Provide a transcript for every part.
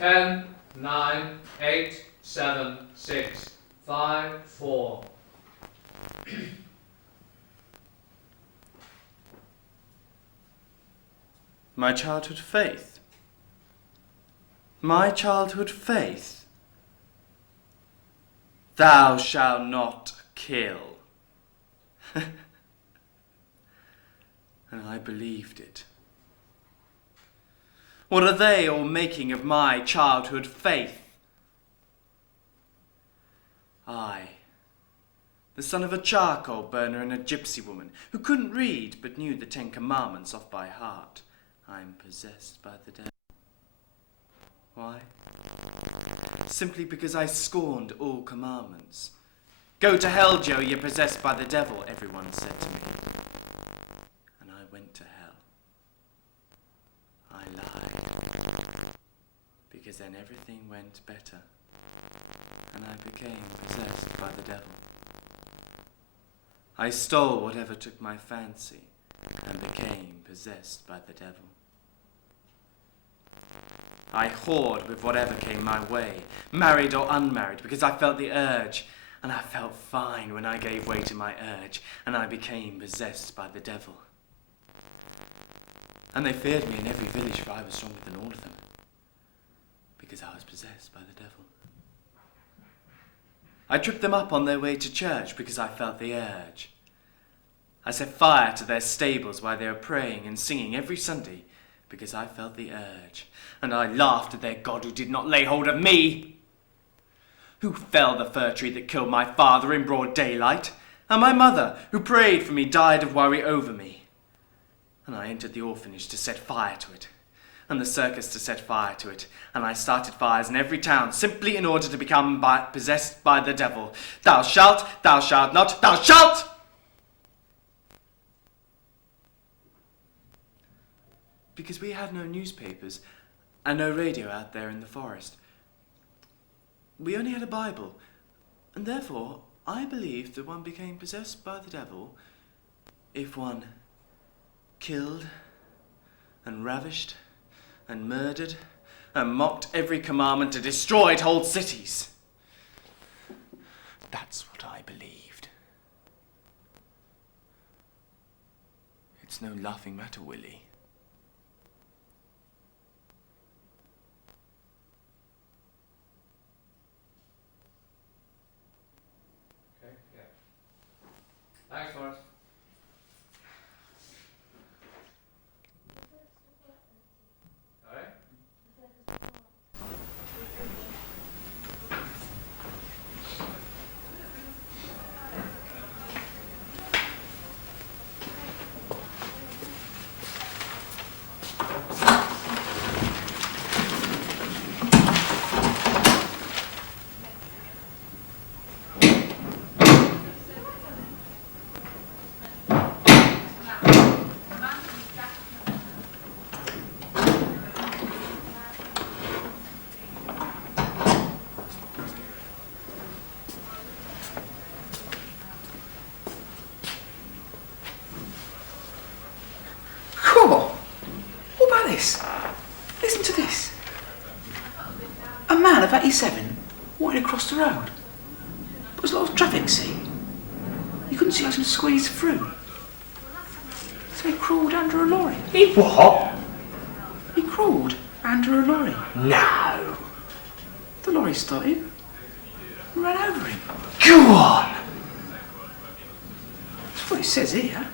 10, 9, 8, 7, 6, 5, 4. My childhood faith. My childhood faith. Thou shalt not kill. And I believed it. What are they all making of my childhood faith? I, the son of a charcoal burner and a gypsy woman who couldn't read but knew the 10 Commandments off by heart, I'm possessed by the devil. Why? Simply because I scorned all commandments. Go to hell, Joe, you're possessed by the devil, everyone said to me. And I went to hell. I lied. Because then everything went better. And I became possessed by the devil. I stole whatever took my fancy and became possessed by the devil. I whored with whatever came my way, married or unmarried, because I felt the urge, and I felt fine when I gave way to my urge, and I became possessed by the devil. And they feared me in every village, for I was stronger than all of them, because I was possessed by the devil. I tripped them up on their way to church because I felt the urge. I set fire to their stables while they were praying and singing every Sunday because I felt the urge. And I laughed at their God who did not lay hold of me. Who felled the fir tree that killed my father in broad daylight? And my mother, who prayed for me, died of worry over me. And I entered the orphanage to set fire to it, and the circus to set fire to it, and I started fires in every town, simply in order to become possessed by the devil. Thou shalt not, thou shalt! Because we had no newspapers and no radio out there in the forest. We only had a Bible, and therefore I believed that one became possessed by the devil if one killed and ravished and murdered and mocked every commandment and destroyed whole cities. That's what I believed. It's no laughing matter, Willie. Okay, yeah. Thanks, Morris. Listen to this. A man of 87 wanted to cross the road. There was a lot of traffic, see? You couldn't see how to squeeze through. So he crawled under a lorry. He what? He crawled under a lorry. No. The lorry started and ran over him. Go on. That's what it says here.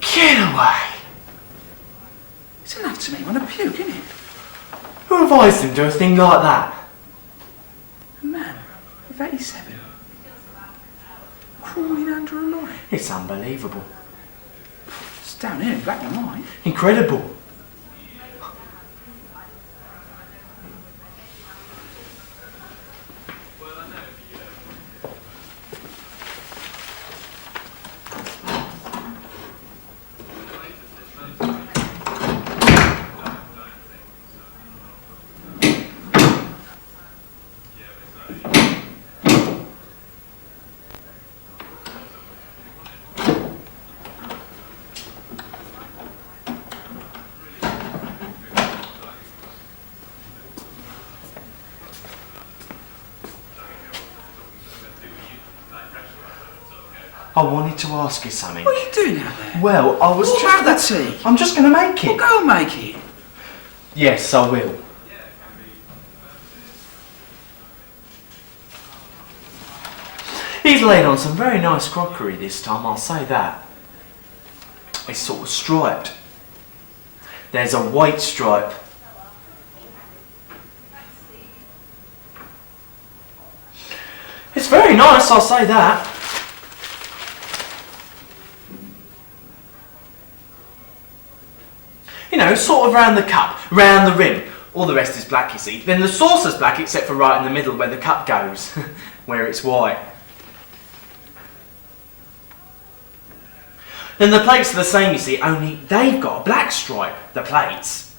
Get away. It's enough to make one a puke, isn't it? Who advised him to do a thing like that? A man of 87 crawling under a lorry. It's unbelievable. It's down here in black and white. Incredible. I wanted to ask you something. What are you doing out there? Well, I was What just... about the tea? I'm just going to make Well, it. go and make it. Yes, I will. He's laid on some very nice crockery this time, I'll say that. It's sort of striped. There's a white stripe. It's very nice, I'll say that. You know, sort of round the cup, round the rim. All the rest is black, you see. Then the saucer's black except for right in the middle where the cup goes, where it's white. Then the plates are the same, you see, only they've got a black stripe, the plates.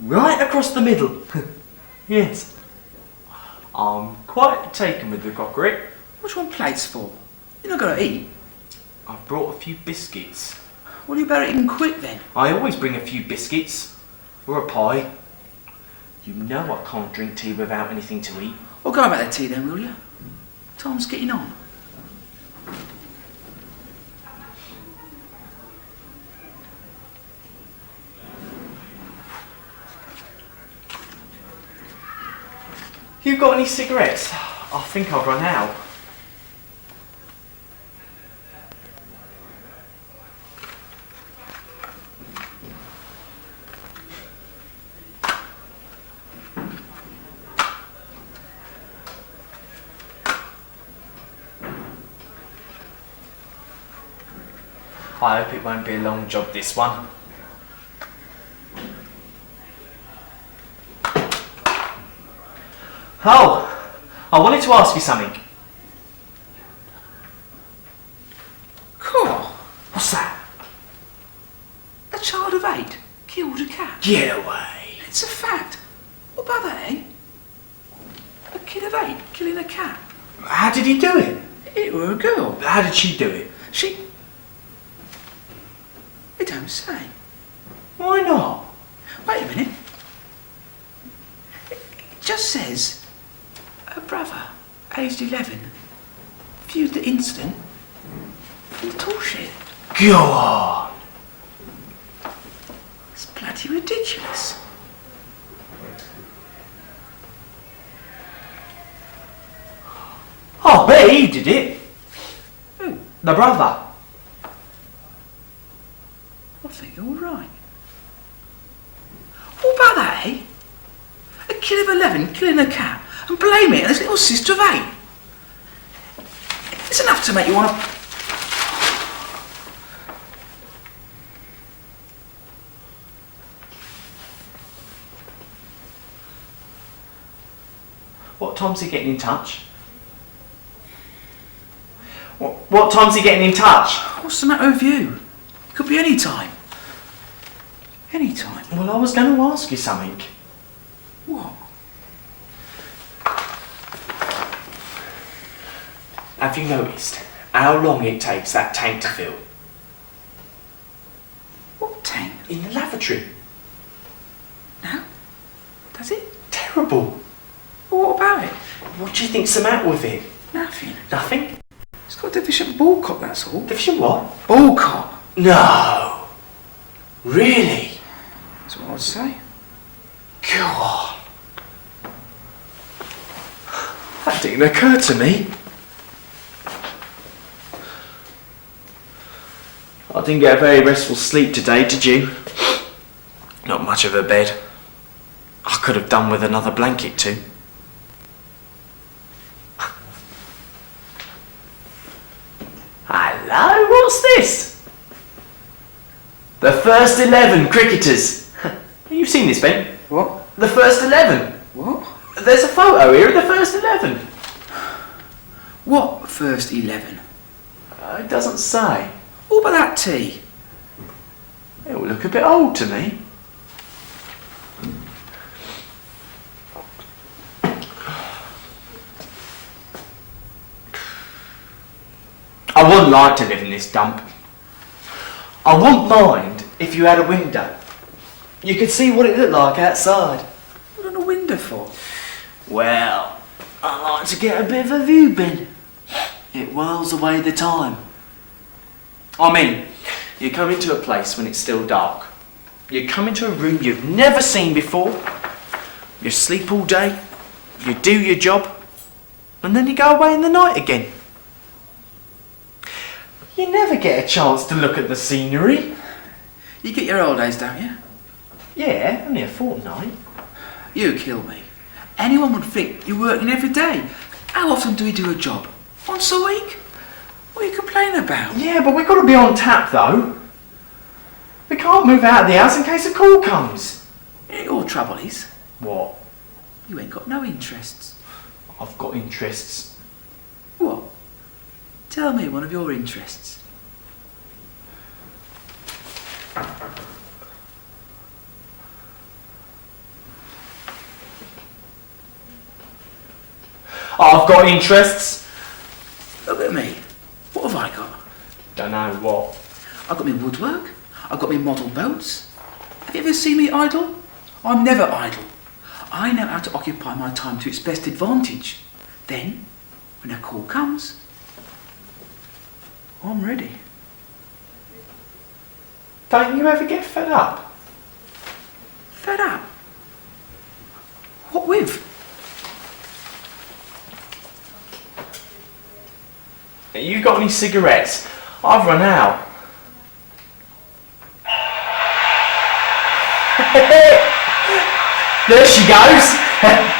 Right across the middle. Yes. I'm quite taken with the crockery. What do you want plates for? You're not going to eat. I've brought a few biscuits. Well, you better eat them quick then. I always bring a few biscuits. Or a pie. You know I can't drink tea without anything to eat. Well, go about the tea then, will you? Time's getting on. You got any cigarettes? I think I've run out. I hope it won't be a long job, this one. Oh, I wanted to ask you something. Cool. What's that? A child of 8 killed a cat. Get away. It's a fact. What about that, eh? A kid of 8 killing a cat. How did he do it? It were a girl. How did she do it? It don't say. Why not? Wait a minute. It just says her brother, aged 11, viewed the incident from the tool shed. Go on. It's bloody ridiculous. I bet he did it. Who? The brother. I think you're right. What about that, eh? A kid of 11 killing a cat and blaming it on his little sister of 8. It's enough to make you want to... What time's he getting in touch? What time's he getting in touch? What's the matter with you? It could be any time. Any time. Well, I was going to ask you something. What? Have you noticed how long it takes that tank to fill? What tank? In the lavatory. Now? Does it? Terrible. Well, what about it? What do you think's the matter with it? Nothing. Nothing? It's got a deficient ball cock, that's all. Deficient what? Ball cock. No. Really? That's what I'd say. Go on. That didn't occur to me. I didn't get a very restful sleep today, did you? Not much of a bed. I could have done with another blanket too. Hello, what's this? The first 11 cricketers. You've seen this, Ben? What? The first 11. What? There's a photo here of the first 11. What first 11? It doesn't say. What about that tea? It will look a bit old to me. I wouldn't like to live in this dump. I wouldn't mind if you had a window. You could see what it looked like outside. What on a window for? Well, I like to get a bit of a view, Ben. It whiles away the time. I mean, you come into a place when it's still dark. You come into a room you've never seen before. You sleep all day. You do your job. And then you go away in the night again. You never get a chance to look at the scenery. You get your holidays, don't you? Yeah, only a fortnight. You kill me. Anyone would think you're working every day. How often do we do a job? Once a week? What are you complaining about? Yeah, but we've got to be on tap though. We can't move out of the house in case a call comes. Your trouble is, What? you ain't got no interests. I've got interests. What? Tell me one of your interests. I've got interests. Look at me. What have I got? Don't know what. I've got my woodwork. I've got my model boats. Have you ever seen me idle? I'm never idle. I know how to occupy my time to its best advantage. Then, when a call comes, I'm ready. Don't you ever get fed up? Fed up? What with? You got any cigarettes? I've run out. There she goes.